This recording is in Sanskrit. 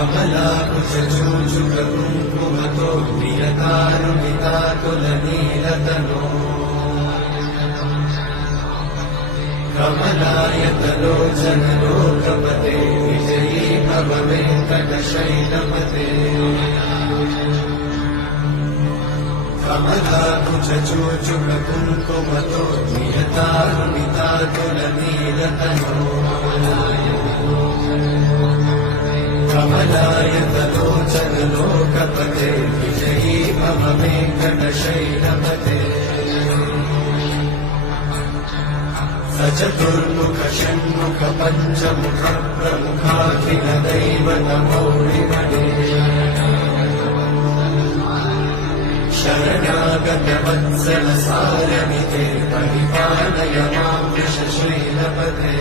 कमलाकुचूचुकुङ्कुमतो नियतानुमितातुलनीलतनो कमलायतलोचनलोकपते विजयी भव वेङ्कटशैलपते कमलाकुचूचुकुङ्कुमतो नियतानुमितातुलनीलतनो कमलायतलोचनलोकपते विजयी भव वेङ्कटशैलपते सचतुर्मुख षण्मुख पञ्चमुख प्रमुखाखिल दैवतमौलिमणे शरणागत वत्सल सारमिते परिपालय मां वृषशैलपते